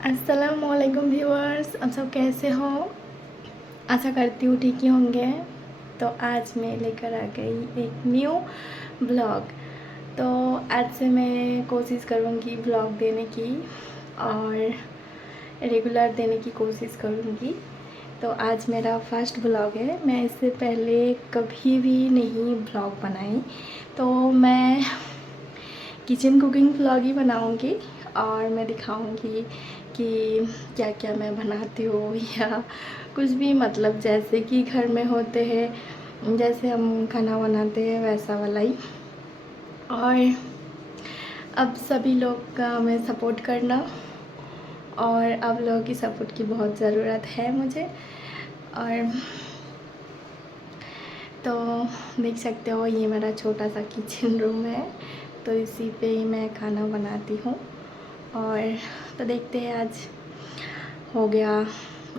अस्सलामुअलैकुम व्यूअर्स, आप सब कैसे हो। आशा करती हूँ ठीक ही होंगे। तो आज मैं लेकर आ गई एक न्यू ब्लॉग। तो आज से मैं कोशिश करूँगी ब्लॉग देने की और रेगुलर देने की कोशिश करूँगी। तो आज मेरा फर्स्ट ब्लॉग है। मैं इससे पहले कभी भी नहीं ब्लॉग बनाई। तो मैं किचन कुकिंग व्लॉग ही बनाऊंगी और मैं दिखाऊंगी कि क्या क्या मैं बनाती हूँ या कुछ भी, मतलब जैसे कि घर में होते हैं, जैसे हम खाना बनाते हैं वैसा वाला ही। और अब सभी लोग का हमें सपोर्ट करना, और आप लोगों की सपोर्ट की बहुत ज़रूरत है मुझे। और तो देख सकते हो ये मेरा छोटा सा किचन रूम है, तो इसी पे ही मैं खाना बनाती हूँ। और तो देखते हैं, आज हो गया,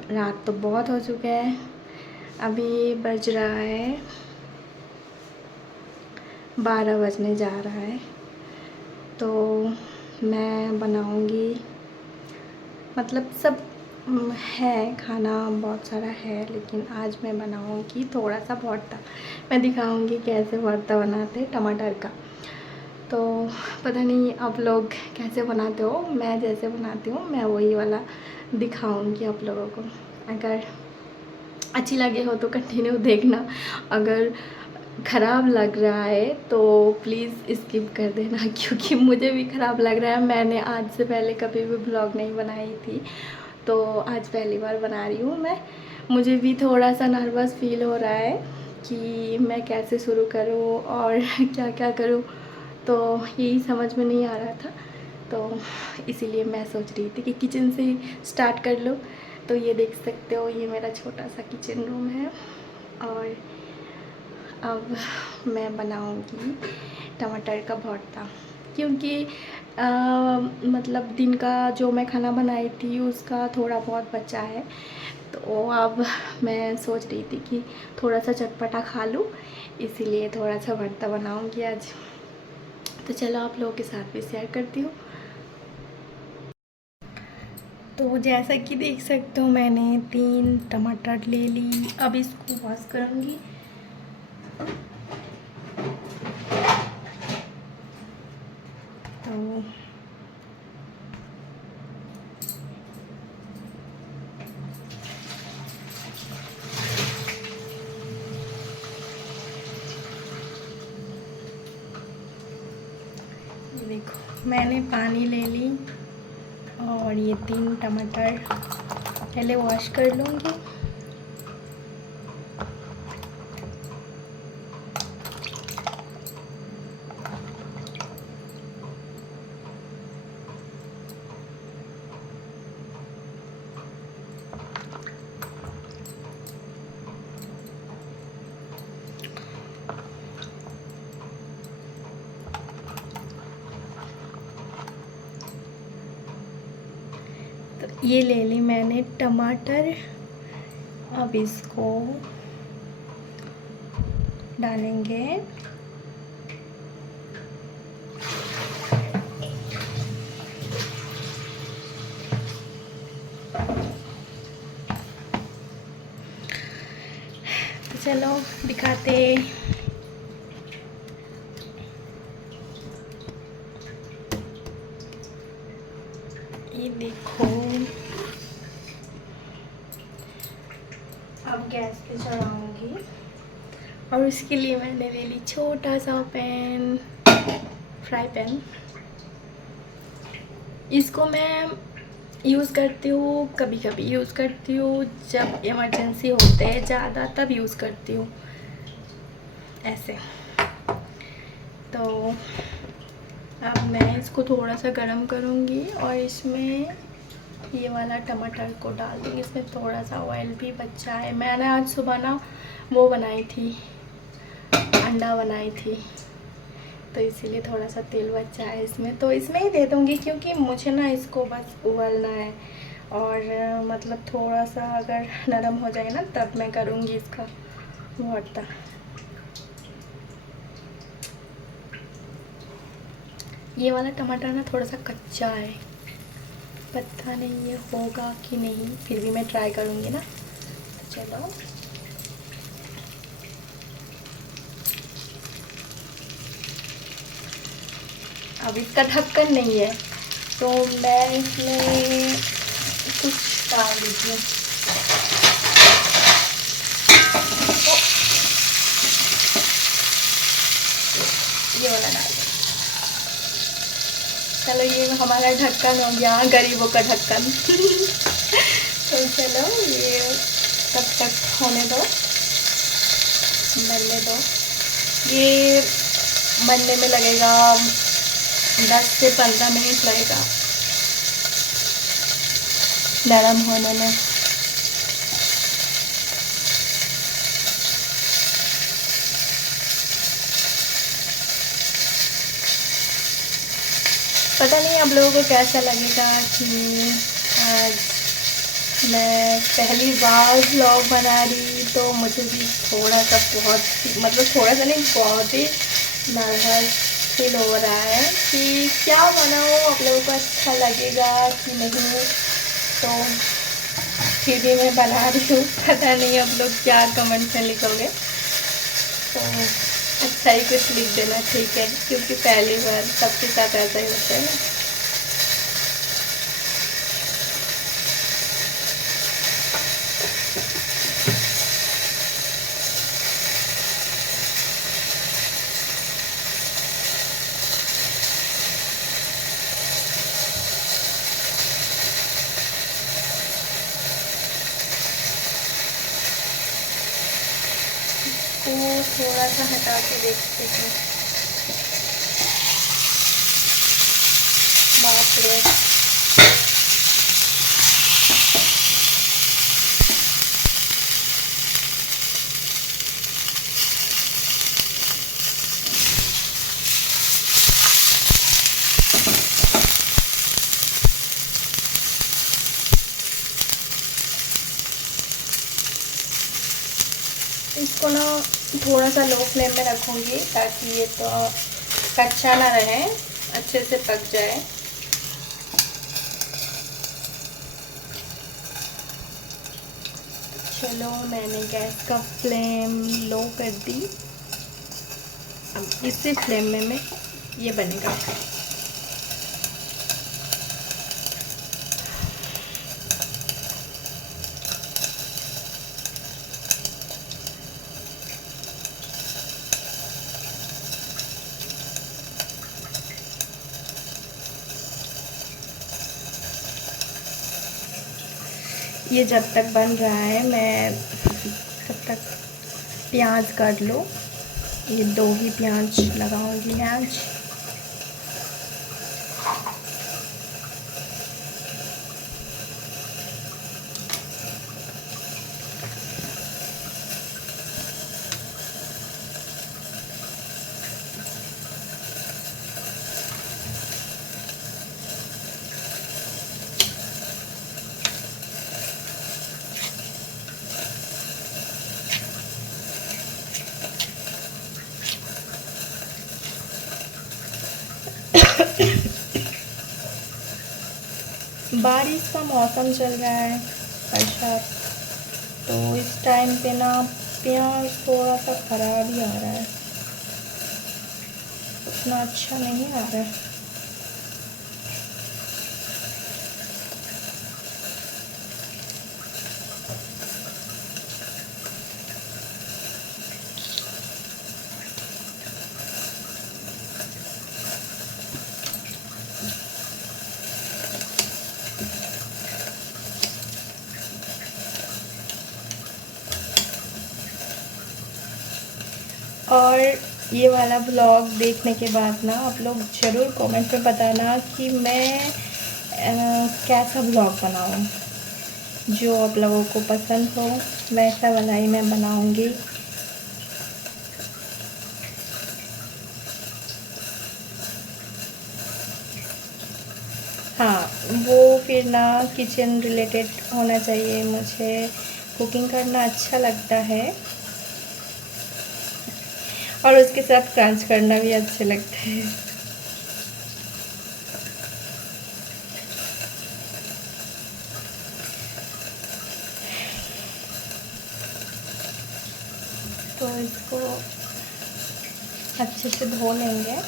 रात तो बहुत हो चुका है, अभी बज रहा है 12 बजने जा रहा है। तो मैं बनाऊँगी, मतलब सब है, खाना बहुत सारा है, लेकिन आज मैं बनाऊँगी थोड़ा सा भरता। मैं दिखाऊँगी कैसे भरता बनाते हैं टमाटर का। तो पता नहीं आप लोग कैसे बनाते हो, मैं जैसे बनाती हूँ मैं वही वाला दिखाऊंगी आप लोगों को। अगर अच्छी लगे हो तो कंटिन्यू देखना, अगर ख़राब लग रहा है तो प्लीज़ स्किप कर देना क्योंकि मुझे भी ख़राब लग रहा है। मैंने आज से पहले कभी भी ब्लॉग नहीं बनाई थी, तो आज पहली बार बना रही हूँ मैं। मुझे भी थोड़ा सा नर्वस फील हो रहा है कि मैं कैसे शुरू करूँ और क्या क्या करूँ, तो यही समझ में नहीं आ रहा था। तो इसीलिए मैं सोच रही थी कि किचन से ही स्टार्ट कर लो। तो ये देख सकते हो, ये मेरा छोटा सा किचन रूम है। और अब मैं बनाऊंगी टमाटर का भरता, क्योंकि मतलब दिन का जो मैं खाना बनाई थी उसका थोड़ा बहुत बचा है। तो अब मैं सोच रही थी कि थोड़ा सा चटपटा खा लूँ, इसीलिए थोड़ा सा भरता बनाऊंगी आज। तो चलो आप लोगों के साथ भी शेयर करती हूँ। तो जैसा कि देख सकते हो मैंने 3 टमाटर ले ली, अब इसको वॉश करूँगी। तो ये देखो मैंने पानी ले ली और ये 3 टमाटर पहले वॉश कर लूँगी। तो ये ले ली मैंने टमाटर, अब इसको डालेंगे। तो चलो दिखाते। ये देखो, अब गैस पे चढ़ाऊंगी और उसके लिए मैंने ले ली छोटा सा पैन, फ्राई पैन। इसको मैं यूज़ करती हूँ, कभी कभी यूज़ करती हूँ, जब इमरजेंसी होते हैं ज़्यादा तब यूज़ करती हूँ ऐसे। तो अब मैं इसको थोड़ा सा गरम करूँगी और इसमें ये वाला टमाटर को डाल दूँगी। इसमें थोड़ा सा ऑयल भी बचा है, मैंने आज सुबह ना वो बनाई थी, अंडा बनाई थी, तो इसीलिए थोड़ा सा तेल बचा है इसमें, तो इसमें ही दे दूँगी क्योंकि मुझे ना इसको बस उबालना है। और मतलब थोड़ा सा अगर नरम हो जाए ना तब मैं करूँगी इसका भरता। ये वाला टमाटर ना थोड़ा सा कच्चा है, पता नहीं ये होगा कि नहीं, फिर भी मैं ट्राई करूँगी ना। चलो अब इसका ढक्कन नहीं है तो मैं इसमें कुछ डाल देती हूँ। ये वाला डाल दें। चलो ये हमारा ढक्कन हो गया, गरीबों का ढक्कन। तो चलो ये तब तक होने दो, बनने दो। ये बनने में लगेगा 10 से 15 मिनट लगेगा नरम होने में। पता नहीं आप लोगों को कैसा लगेगा कि आज मैं पहली बार व्लॉग बना रही, तो मुझे भी थोड़ा सा बहुत मतलब थोड़ा सा नहीं बहुत ही नर्वस फील हो रहा है कि क्या बनाऊँ, आप लोगों को अच्छा लगेगा कि नहीं। तो फिर भी मैं बना रही हूँ, पता नहीं आप लोग क्या कमेंट में लिखोगे। तो अच्छा ही कुछ लिख देना, ठीक है, क्योंकि पहली बार सबके साथ ऐसा ही होता है ना। तो थोड़ा सा हटा के देखते हैं। बाप रे, इसको ना थोड़ा सा लो फ्लेम में रखूँगी ताकि ये तो कच्चा ना रहे, अच्छे से पक जाए। चलो मैंने गैस का फ्लेम लो कर दी। अब इसी फ्लेम में मैं ये बनेगा। ये जब तक बन रहा है मैं तब तक प्याज काट लो। ये 2 ही प्याज लगाऊंगी मैं आज। बारिश का मौसम चल रहा है, बरसात, तो इस टाइम पे ना प्याज थोड़ा सा खराब ही आ रहा है, उतना अच्छा नहीं आ रहा है। और ये वाला ब्लॉग देखने के बाद ना आप लोग ज़रूर कमेंट में बताना कि मैं कैसा ब्लॉग बनाऊँ। जो आप लोगों को पसंद हो वैसा वाला ही मैं बनाऊँगी। हाँ, वो फिर ना किचन रिलेटेड होना चाहिए। मुझे कुकिंग करना अच्छा लगता है और उसके साथ क्रंच करना भी अच्छा लगता है। तो इसको अच्छे से धो लेंगे।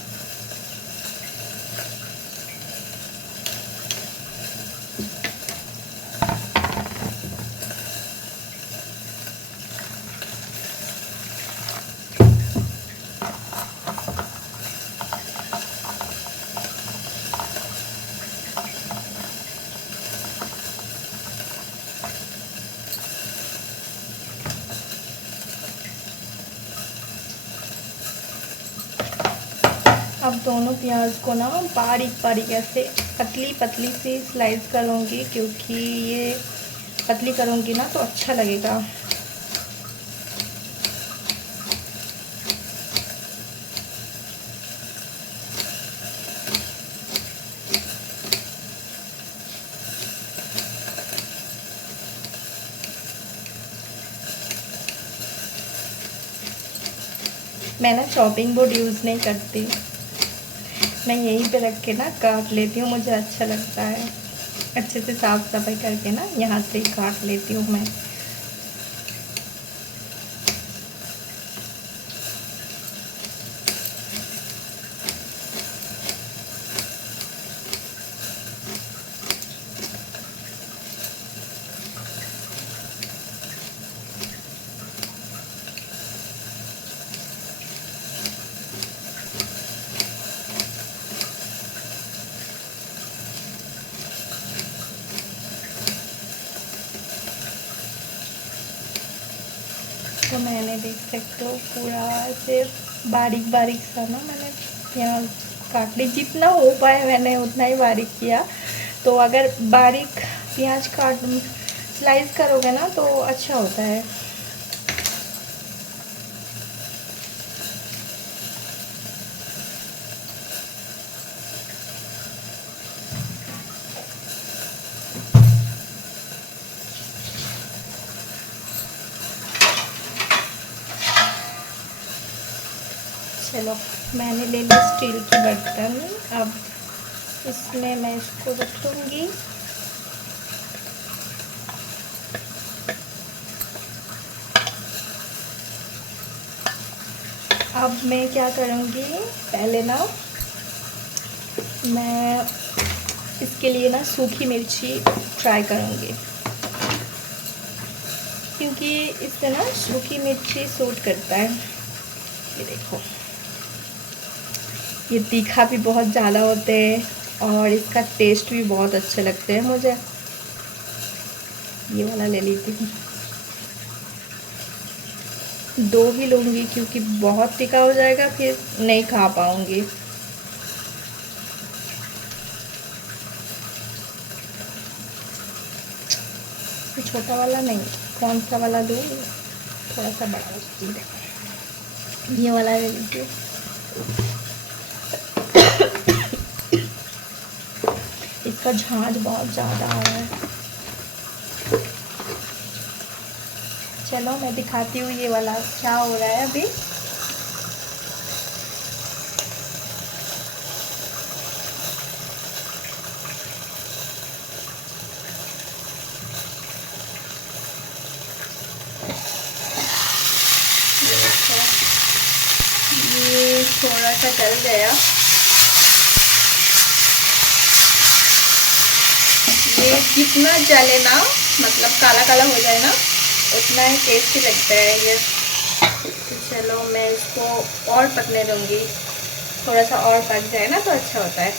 अब दोनों प्याज को ना बारीक बारीक ऐसे पतली पतली सी स्लाइस करूँगी, क्योंकि ये पतली करूँगी ना तो अच्छा लगेगा। मैं ना चॉपिंग बोर्ड यूज़ नहीं करती, मैं यहीं पे रख के ना काट लेती हूँ, मुझे अच्छा लगता है। अच्छे से साफ़ सफाई करके ना यहाँ से ही काट लेती हूँ मैं। तो मैंने देख सकते हो पूरा ऐसे बारीक बारीक सा ना मैंने प्याज काट ली, जितना हो पाए मैंने उतना ही बारीक किया। तो अगर बारीक प्याज काट स्लाइस करोगे ना तो अच्छा होता है। चलो मैंने ले ली स्टील की बर्तन, अब इसमें मैं इसको रख लूँगी। अब मैं क्या करूँगी, पहले ना मैं इसके लिए ना सूखी मिर्ची ट्राई करूँगी, क्योंकि इससे ना सूखी मिर्ची सूट करता है। ये देखो, ये तीखा भी बहुत ज़्यादा होते हैं और इसका टेस्ट भी बहुत अच्छे लगते हैं मुझे। ये वाला ले लेती हूँ, 2 ही लूँगी क्योंकि बहुत तीखा हो जाएगा फिर नहीं खा पाऊँगी। छोटा वाला नहीं, कौन सा वाला लूँ, थोड़ा सा बड़ा देखो, ये वाला ले लीजिए। इसका झांझ बहुत ज़्यादा आ रहा है। चलो मैं दिखाती हूँ ये वाला क्या हो रहा है अभी। ये थोड़ा सा जल गया, ये जितना जले ना मतलब काला काला हो जाए ना उतना ही टेस्टी लगता है ये। तो चलो मैं इसको और पकने दूँगी, थोड़ा सा और पक जाए ना तो अच्छा होता है।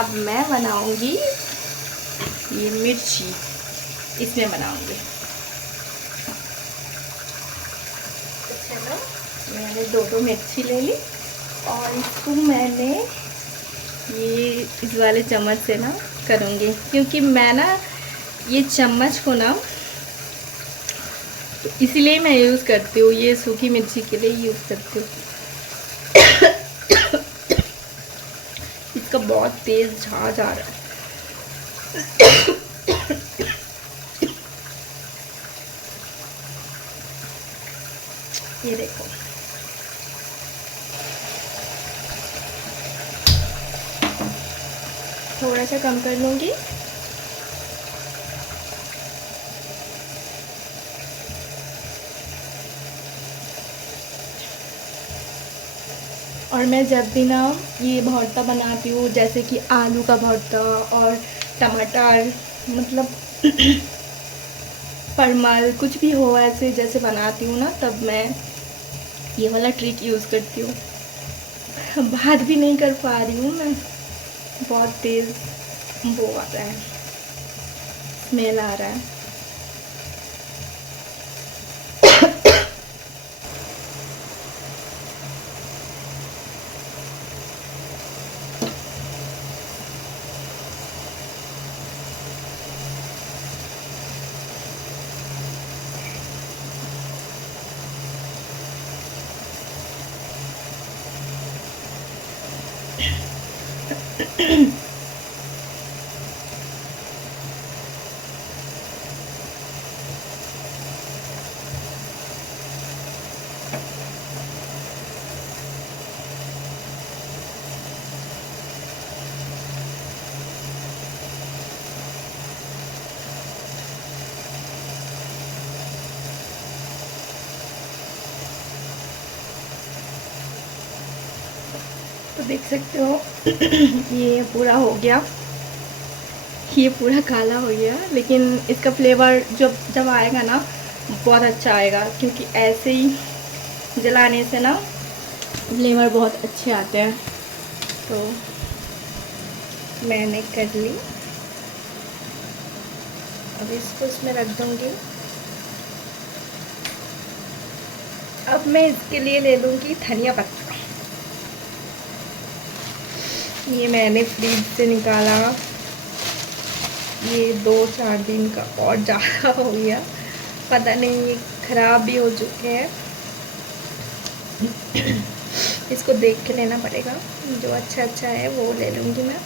अब मैं बनाऊँगी ये मिर्ची, इसमें बनाऊँगी। तो चलो मैंने 2 मिर्ची ले ली और इसको मैंने ये इस वाले चम्मच से ना करूँगी, क्योंकि मैं ना ये चम्मच को ना तो इसीलिए मैं यूज़ करती हूँ, ये सूखी मिर्ची के लिए यूज़ करती हूँ। इसका बहुत तेज़ झाग आ रहा है। ये देखो, थोड़ा सा कम कर लूँगी। और मैं जब भी ना ये भरता बनाती हूँ, जैसे कि आलू का भरता और टमाटर, मतलब परमल कुछ भी हो ऐसे जैसे बनाती हूँ ना, तब मैं ये वाला ट्रिक यूज़ करती हूँ। बात भी नहीं कर पा रही हूँ मैं, बहुत तेज़ वो आ रहा है, स्मेल आ रहा है। तो देख सकते हो ये पूरा हो गया, ये पूरा काला हो गया, लेकिन इसका फ्लेवर जब जब आएगा ना बहुत अच्छा आएगा, क्योंकि ऐसे ही जलाने से ना फ्लेवर बहुत अच्छे आते हैं। तो मैंने कर ली, अब इसको इसमें रख दूँगी। अब मैं इसके लिए ले लूँगी धनिया पत्ता। ये मैंने फ्रिज से निकाला, ये 2-4 दिन का और ज़्यादा हो गया, पता नहीं ये ख़राब भी हो चुके हैं। इसको देख के लेना पड़ेगा, जो अच्छा अच्छा है वो ले लूँगी मैं।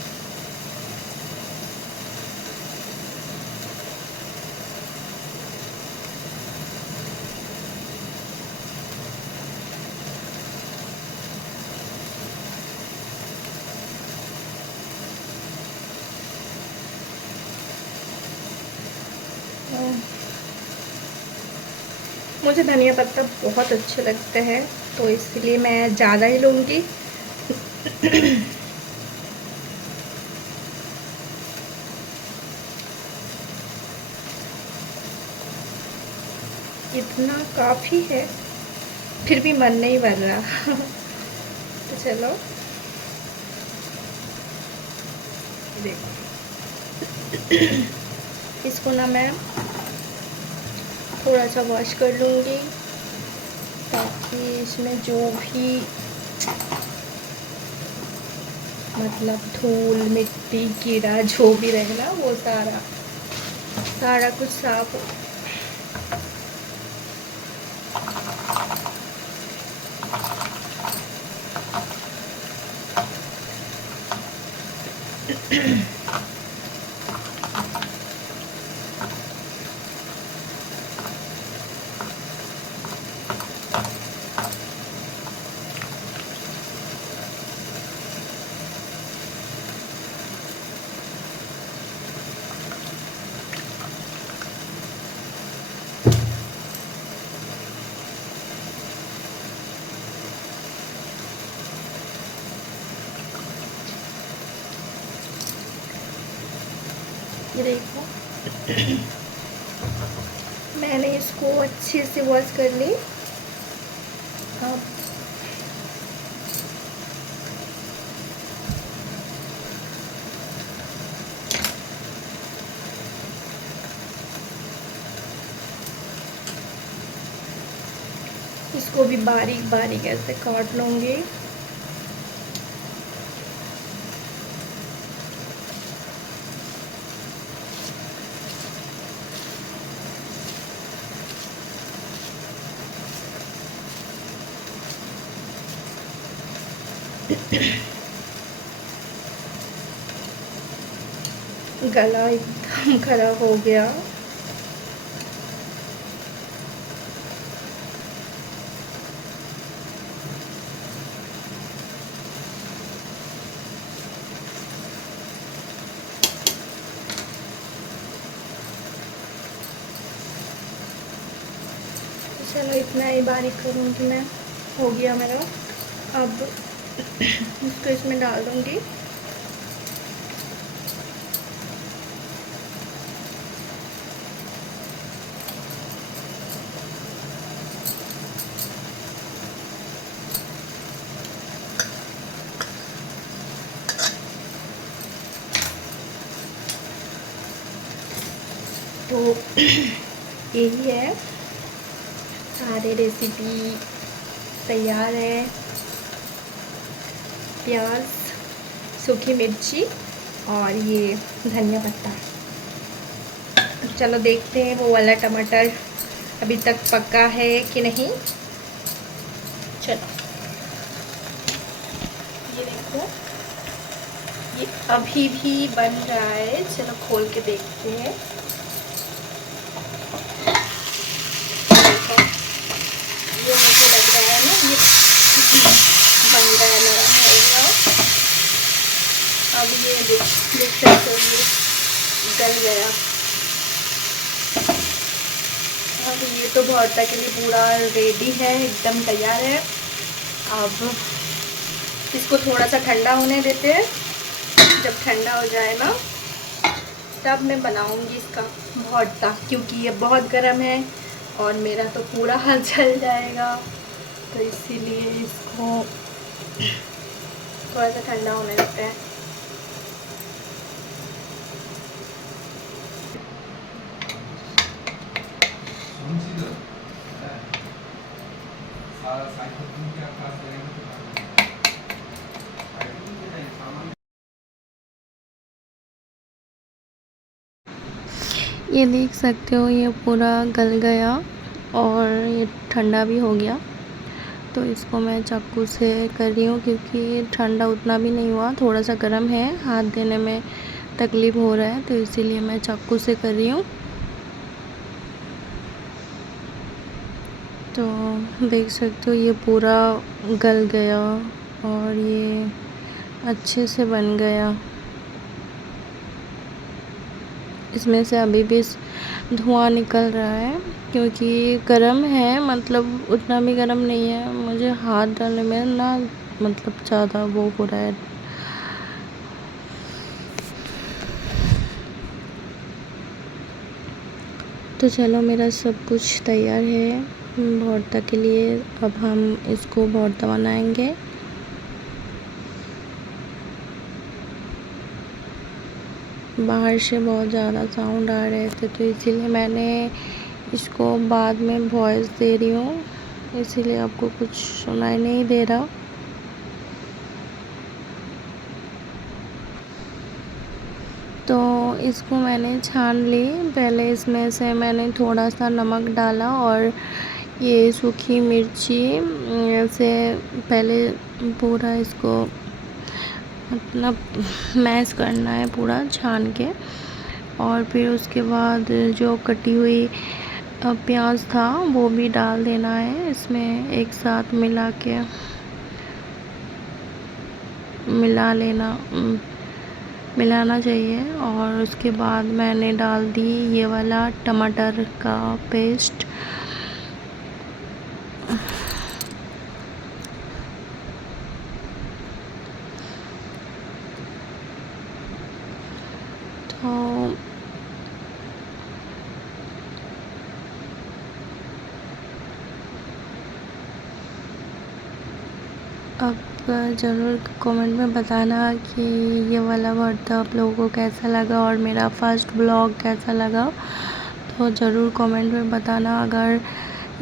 मुझे धनिया पत्ता बहुत अच्छे लगते हैं, तो इसलिए मैं ज़्यादा ही लूँगी। इतना काफ़ी है, फिर भी मन नहीं भर रहा। तो चलो देखो, इसको ना मैं थोड़ा सा वॉश कर लूँगी, ताकि इसमें जो भी मतलब धूल मिट्टी कीड़ा जो भी रहेगा वो सारा सारा कुछ साफ हो। ये देखो, मैंने इसको अच्छे से वॉश कर ली। अब इसको भी बारीक बारीक ऐसे काट लूँगी। गला एकदम खराब हो गया। चलो इतना ही बारीक करूँगी मैं, हो गया मेरा। अब इसको इसमें डाल दूँगी। तो यही है, सारे रेसिपी तैयार है। प्याज, सूखी मिर्ची और ये धनिया पत्ता। चलो देखते हैं वो वाला टमाटर अभी तक पका है कि नहीं। चलो ये देखो, ये अभी भी बन रहा है। चलो खोल के देखते हैं। ये मुझे लग रहा है ना, ये बन रहा है, नरम हो गया। अब ये देख सकते हो, ये गल गया। अब ये तो भरता के लिए पूरा रेडी है, एकदम तैयार है। अब इसको थोड़ा सा ठंडा होने देते हैं। जब ठंडा हो जाए ना, तब मैं बनाऊंगी इसका भरता, क्योंकि ये बहुत गर्म है और मेरा तो पूरा हाथ जल जाएगा। तो इसीलिए इसको थोड़ा सा ठंडा होने देते हैं। ये देख सकते हो, ये पूरा गल गया और ये ठंडा भी हो गया। तो इसको मैं चाकू से कर रही हूँ, क्योंकि ठंडा उतना भी नहीं हुआ, थोड़ा सा गर्म है, हाथ देने में तकलीफ़ हो रहा है, तो इसीलिए मैं चाकू से कर रही हूँ। तो देख सकते हो ये पूरा गल गया और ये अच्छे से बन गया। इसमें से अभी भी धुआं निकल रहा है, क्योंकि गर्म है, मतलब उतना भी गर्म नहीं है। मुझे हाथ डालने में ना मतलब ज़्यादा वो हो रहा है। तो चलो, मेरा सब कुछ तैयार है भरता के लिए। अब हम इसको भरता बनाएंगे। बाहर से बहुत ज़्यादा साउंड आ रहे थे, तो इसीलिए मैंने इसको बाद में वॉइस दे रही हूँ, इसीलिए आपको कुछ सुनाई नहीं दे रहा। तो इसको मैंने छान ली। पहले इसमें से मैंने थोड़ा सा नमक डाला और ये सूखी मिर्ची से पहले पूरा इसको मतलब मैश करना है पूरा छान के। और फिर उसके बाद जो कटी हुई प्याज था वो भी डाल देना है इसमें, एक साथ मिलाना चाहिए। और उसके बाद मैंने डाल दी ये वाला टमाटर का पेस्ट। तो अब ज़रूर कमेंट में बताना कि ये वाला भरता आप लोगों को कैसा लगा और मेरा फर्स्ट ब्लॉग कैसा लगा। तो ज़रूर कमेंट में बताना। अगर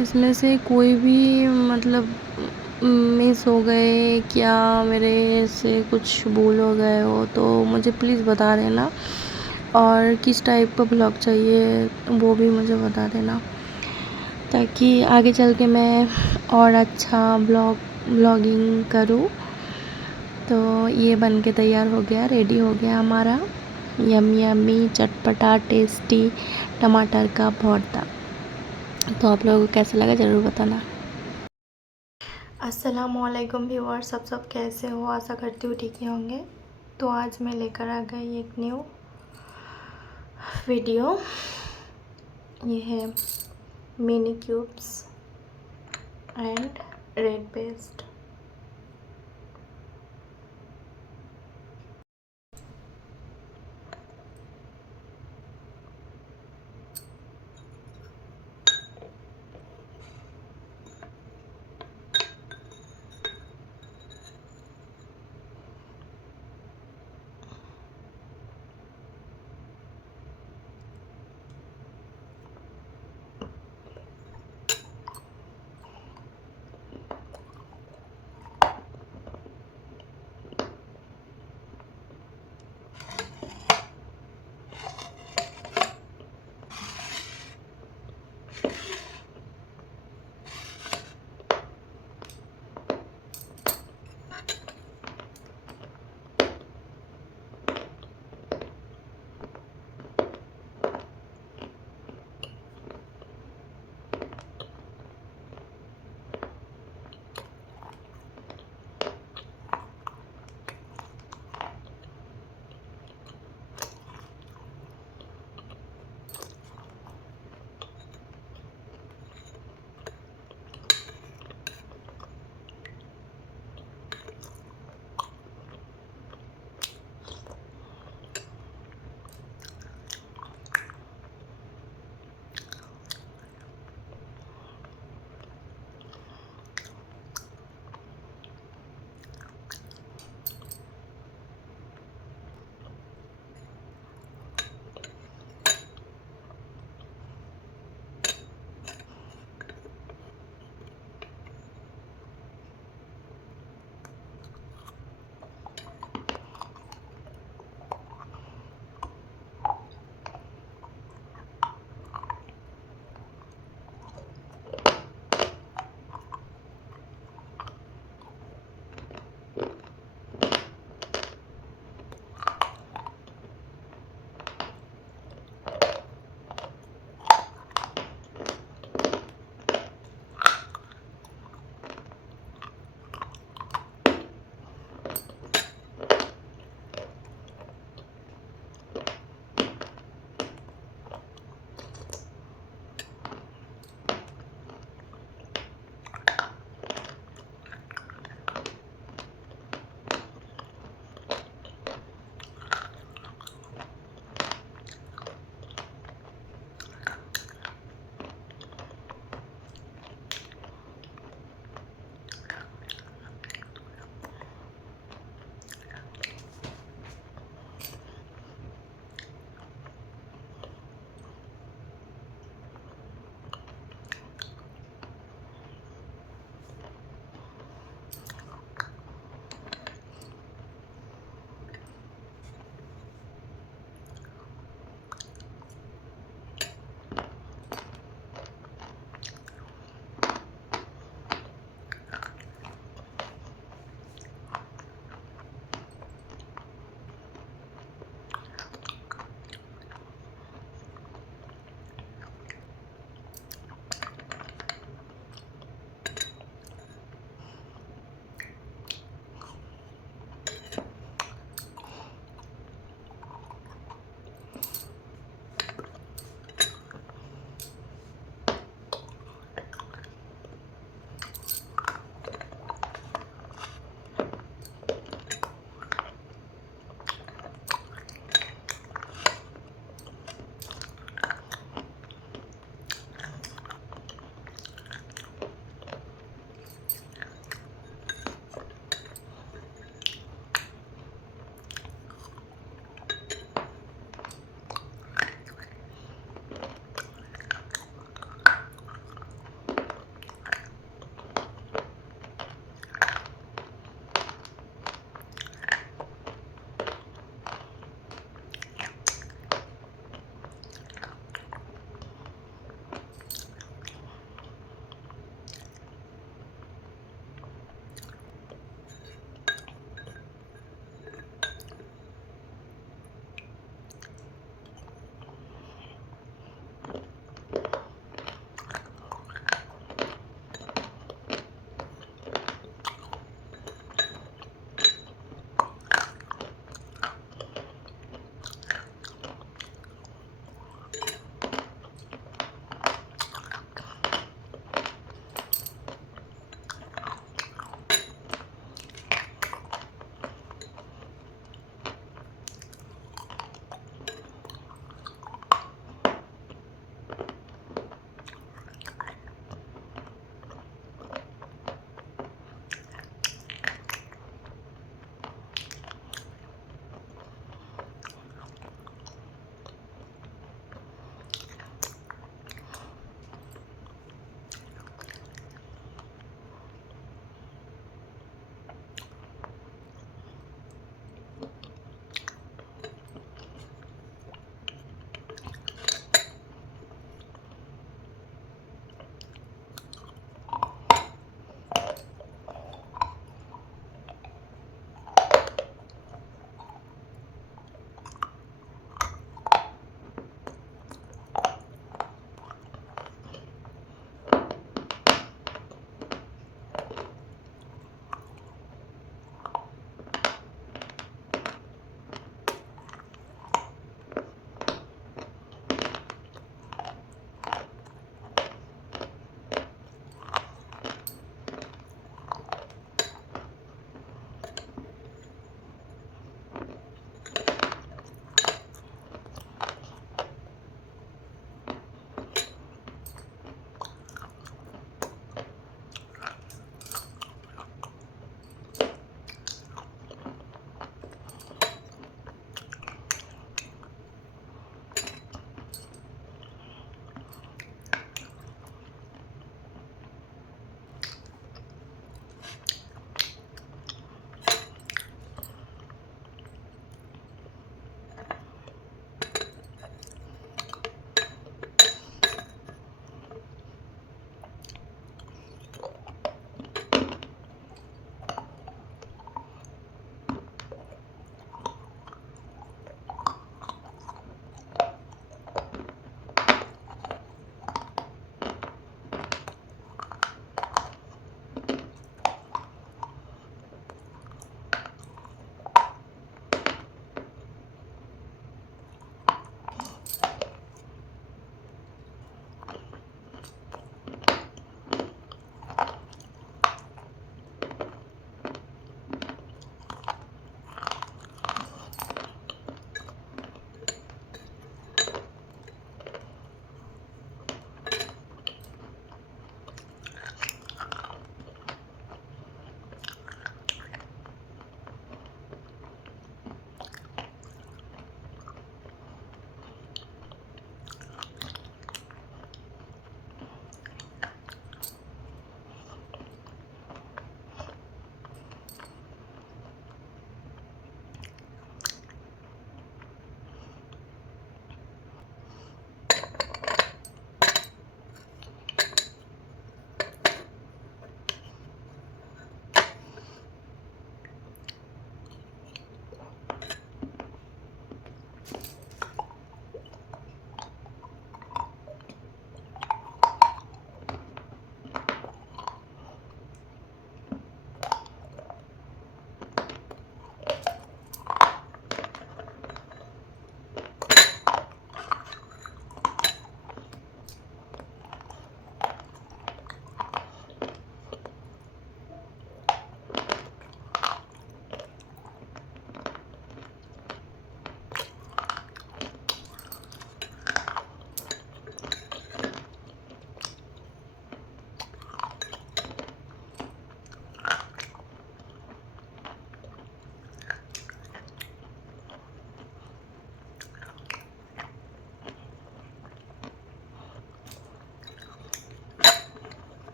इसमें से कोई भी मतलब मिस हो गए, क्या मेरे से कुछ भूल हो गए हो, तो मुझे प्लीज़ बता देना। और किस टाइप का ब्लॉग चाहिए वो भी मुझे बता देना, ताकि आगे चल के मैं और अच्छा ब्लॉगिंग करूँ। तो ये बन के तैयार हो गया, रेडी हो गया हमारा यम्मी यम्मी चटपटा टेस्टी टमाटर का भरता। तो आप लोगों को कैसा लगा ज़रूर बताना। अस्सलामुअलैकुम व्यूअर्स, सब कैसे हो? आशा करती हूँ ठीक ही होंगे। तो आज मैं लेकर आ गई एक न्यू वीडियो। ये है mini cubes and red paste.